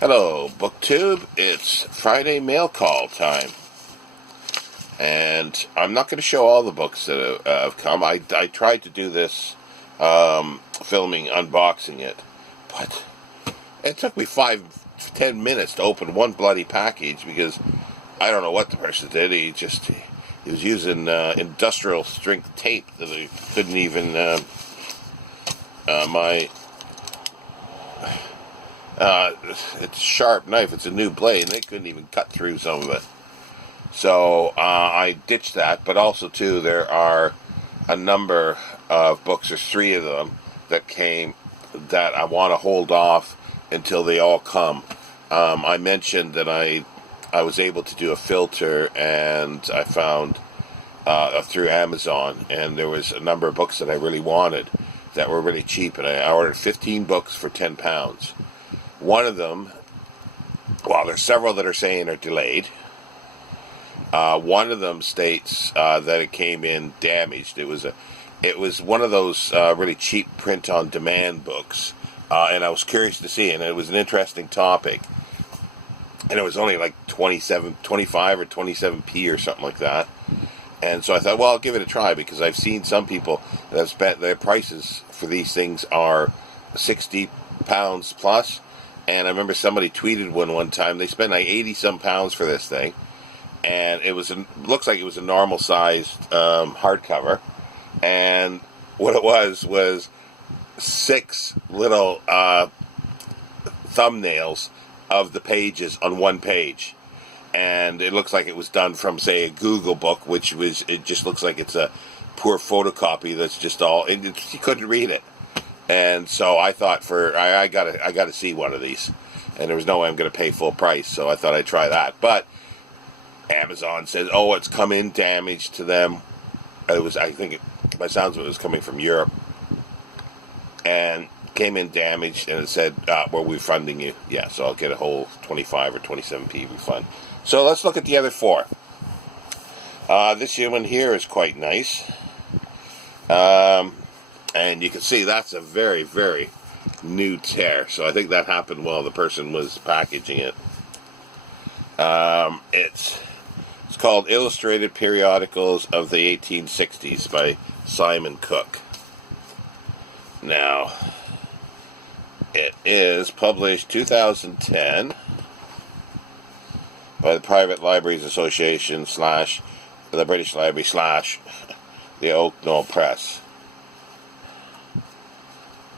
Hello, BookTube. It's Friday mail call time. And I'm not going to show all the books that have come. I tried to do this filming, unboxing it. But it took me 5-10 minutes to open one bloody package because I don't know what the person did. He was using industrial strength tape that I couldn't even... it's a sharp knife. It's a new blade, and they couldn't even cut through some of it. So I ditched that. But also, too, there are a number of books. There's 3 of them that came that I want to hold off until they all come. I mentioned that I was able to do a filter, and I found through Amazon, and there was a number of books that I really wanted that were really cheap, and I ordered 15 books for £10. One of them, well, there's several that are saying are delayed. One of them states that it came in damaged. It was one of those really cheap print-on-demand books, and I was curious to see, and it was an interesting topic. And it was only like 25 or 27p or something like that. And so I thought, well, I'll give it a try, because I've seen some people that have spent, their prices for these things are £60 plus. And I remember somebody tweeted one time, they spent like 80-some pounds for this thing. And it looks like it was a normal-sized hardcover. And what it was 6 little thumbnails of the pages on one page. And it looks like it was done from, say, a Google book, it just looks like it's a poor photocopy that's just all, you couldn't read it. And so I thought I gotta see one of these. And there was no way I'm going to pay full price, so I thought I'd try that. But Amazon says, oh, it's come in damaged to them. I think, by sounds of it, was coming from Europe. And came in damaged, and it said, we're refunding you. Yeah, so I'll get a whole 25 or 27p refund. So let's look at the other 4. This one here is quite nice. And you can see that's a very, very new tear. So I think that happened while the person was packaging it. It's called Illustrated Periodicals of the 1860s by Simon Cook. Now, it is published 2010 by the Private Libraries Association / the British Library / the Oak Knoll Press.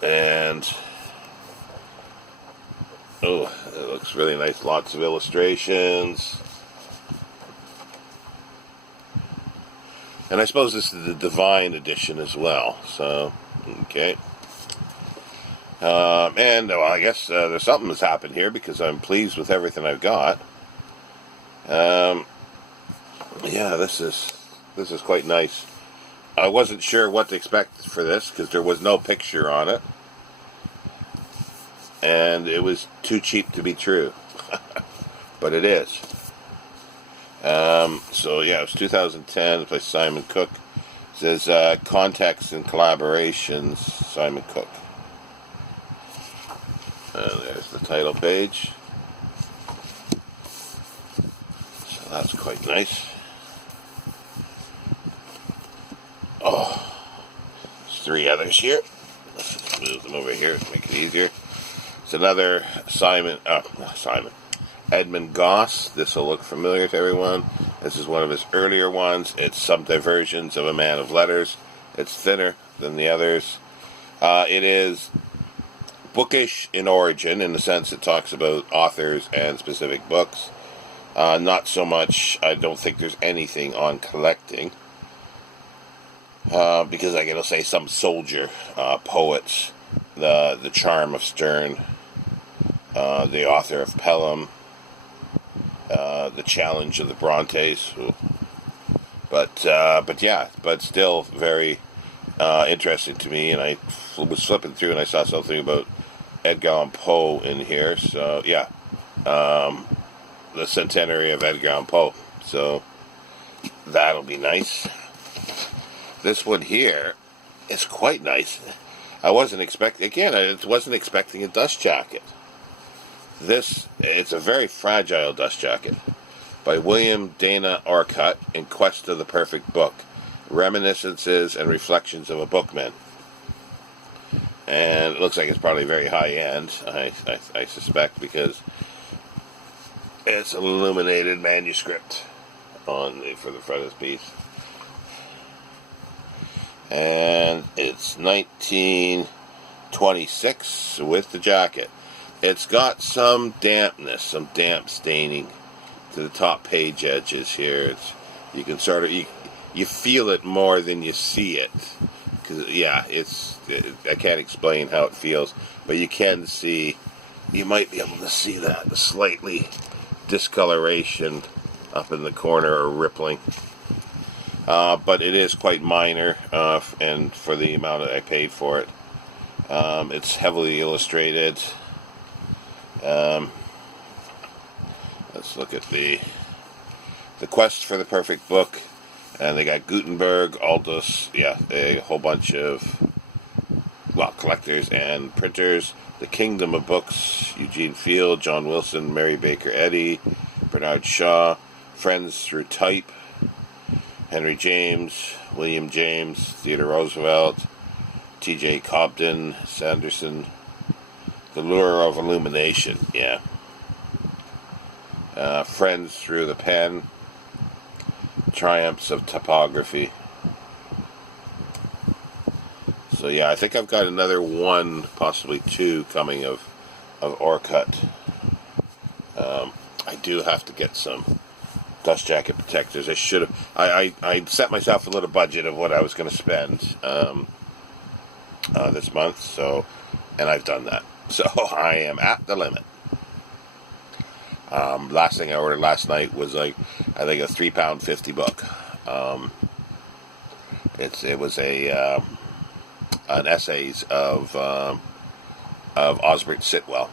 And oh, it looks really nice. Lots of illustrations. And I suppose this is the Divine edition as well. So, okay. And well, I guess there's something that's happened here, because I'm pleased with everything I've got. Yeah, this is quite nice. I wasn't sure what to expect for this, because there was no picture on it. And it was too cheap to be true. But it is. So yeah, it was 2010 by Simon Cook. It says Context and Collaborations, Simon Cook. There's the title page. So that's quite nice. Oh, there's 3 others here. Let's just move them over here to make it easier. It's another Edmund Goss. This will look familiar to everyone. This is one of his earlier ones. It's Some Diversions of a Man of Letters. It's thinner than the others. It is bookish in origin, in the sense it talks about authors and specific books. Not so much, I don't think there's anything on collecting. Because it'll say some soldier, poets, the charm of Sterne, the author of Pelham, the challenge of the Brontes. But still very interesting to me. And I was flipping through and I saw something about Edgar Allan Poe in here. So yeah, the centenary of Edgar Allan Poe. So that'll be nice. This one here is quite nice. I wasn't expecting a dust jacket. It's a very fragile dust jacket by William Dana Orcutt in Quest of the Perfect Book, Reminiscences and Reflections of a Bookman. And it looks like it's probably very high end, I suspect, because it's an illuminated manuscript for the front of this piece. And it's 1926 with the jacket. It's got some dampness, some damp staining to the top page edges here. You can sort of, you feel it more than you see it. Cause, yeah, I can't explain how it feels, but you can see, you might be able to see that slightly discoloration up in the corner or rippling. But it is quite minor, and for the amount that I paid for it. It's heavily illustrated. Let's look at the Quest for the Perfect Book. And they got Gutenberg, Aldous, a whole bunch of, collectors and printers. The Kingdom of Books, Eugene Field, John Wilson, Mary Baker Eddy, Bernard Shaw, Friends Through Type, Henry James, William James, Theodore Roosevelt, T.J. Cobden, Sanderson, The Lure of Illumination, Friends Through the Pen, Triumphs of Typography. So I think I've got another one, possibly two, coming of Orcutt. I do have to get some dust jacket protectors. I should have. I set myself a little budget of what I was going to spend this month. And I've done that. So I am at the limit. Last thing I ordered last night was I think a £3.50 book. It was an essays of Osbert Sitwell.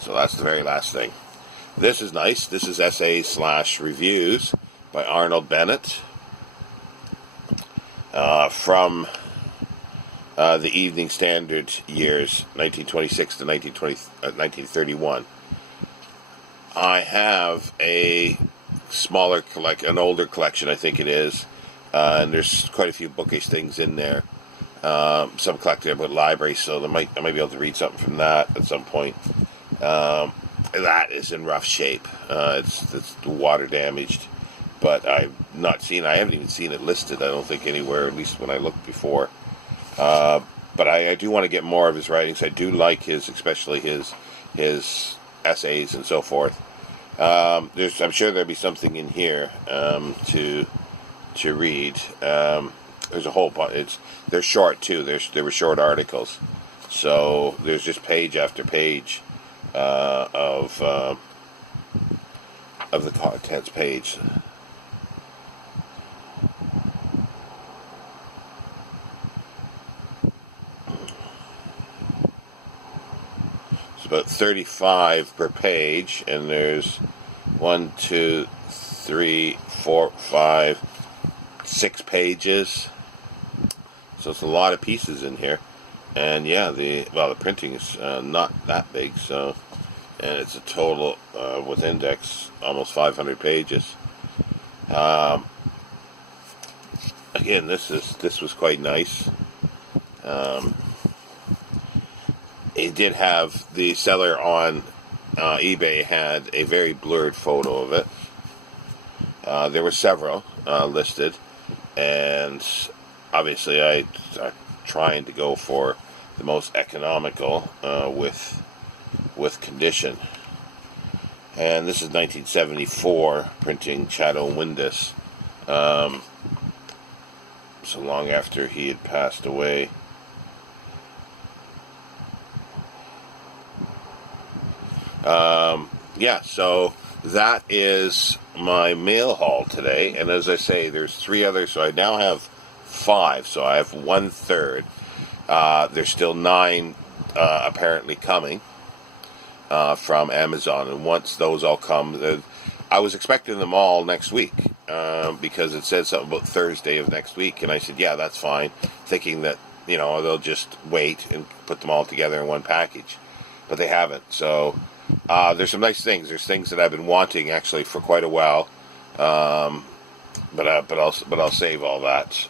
So that's the very last thing. This is nice. This is essays/reviews by Arnold Bennett from the Evening Standard years 1926 to 1931. I have a smaller collection, an older collection, I think it is, and there's quite a few bookish things in there. Some collected about libraries, so I might be able to read something from that at some point. That is in rough shape. It's water damaged, but I haven't even seen it listed, I don't think, anywhere, at least when I looked before. But I do want to get more of his writings. I do like especially his essays and so forth. I'm sure there'll be something in here to read. There's a whole bunch. They're short too. There were short articles, so there's just page after page of the contents page. It's about 35 per page, and there's 1, 2, 3, 4, 5, 6 pages. So it's a lot of pieces in here. And the printing is not that big, and it's a total with index almost 500 pages. Again, this was quite nice. It did have the seller on eBay had a very blurred photo of it. There were several listed, and obviously I'm trying to go for the most economical with condition. And this is 1974 printing, Chatto Windus, so long after he had passed away. So that is my mail haul today, and as I say, there's 3 others, so I now have 5, so I have 1/3. There's still 9 apparently coming from Amazon, and once those all come, I was expecting them all next week because it said something about Thursday of next week, and I said, yeah, that's fine, thinking that they'll just wait and put them all together in one package. but they haven't. So there's some nice things. There's things that I've been wanting actually for quite a while, but I'll save all that.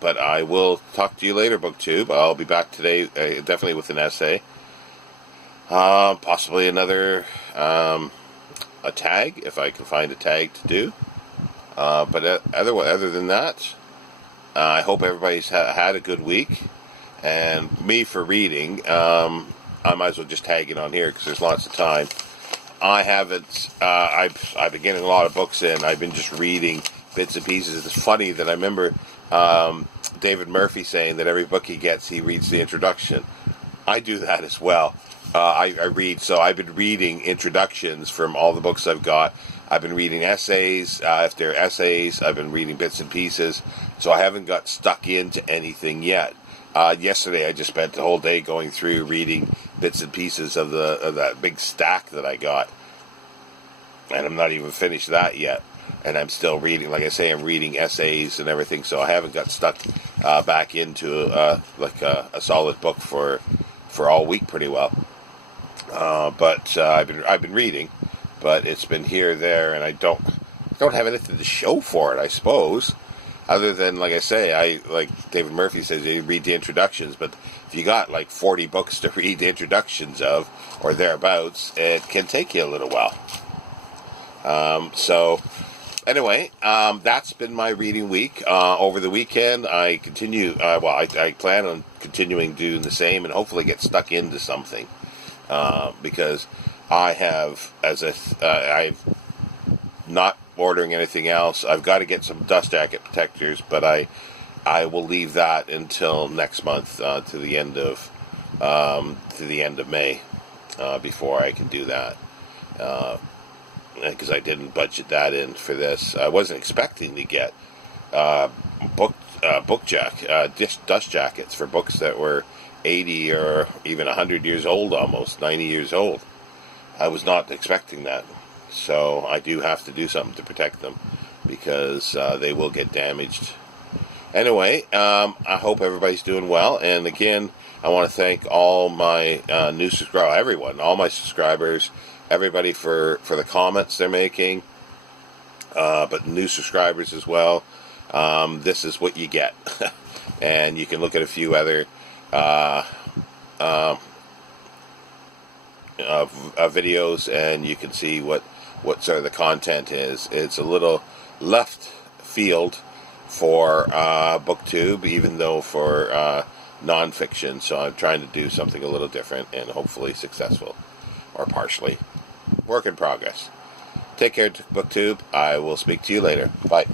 But I will talk to you later, BookTube. I'll be back today, definitely with an essay, possibly another a tag if I can find a tag to do. But other than that, I hope everybody's had a good week. And me for reading, I might as well just tag it on here because there's lots of time. I haven't. I've been getting a lot of books in. I've been just reading bits and pieces. It's funny that I remember David Murphy saying that every book he gets, he reads the introduction. I do that as well. I read. So I've been reading introductions from all the books I've got. I've been reading essays. If they're essays, I've been reading bits and pieces. So I haven't got stuck into anything yet. Yesterday, I just spent the whole day going through reading bits and pieces of that big stack that I got, and I'm not even finished that yet. And I'm still reading. Like I say, I'm reading essays and everything. So I haven't got stuck back into a solid book for all week pretty well. But I've been reading, but it's been here, there, and I don't have anything to show for it, I suppose. Other than, like I say, like David Murphy says, you read the introductions, but if you got like 40 books to read the introductions of, or thereabouts, it can take you a little while. So, anyway, that's been my reading week. Over the weekend, I continue, I plan on continuing doing the same and hopefully get stuck into something. Because I have, I've not ordering anything else. I've got to get some dust jacket protectors, but I will leave that until next month, to the end of May, before I can do that. Because I didn't budget that in for this. I wasn't expecting to get dust jackets for books that were 80 or even 100 years old, almost 90 years old. I was not expecting that. So I do have to do something to protect them because they will get damaged. Anyway, I hope everybody's doing well. And again, I want to thank all my new subscribers, everyone, all my subscribers, everybody for the comments they're making, but new subscribers as well. This is what you get. And you can look at a few other videos and you can see what sort of the content is. It's a little left field for BookTube, even though for nonfiction. So I'm trying to do something a little different and hopefully successful, or partially. Work in progress. Take care, BookTube. I will speak to you later. Bye.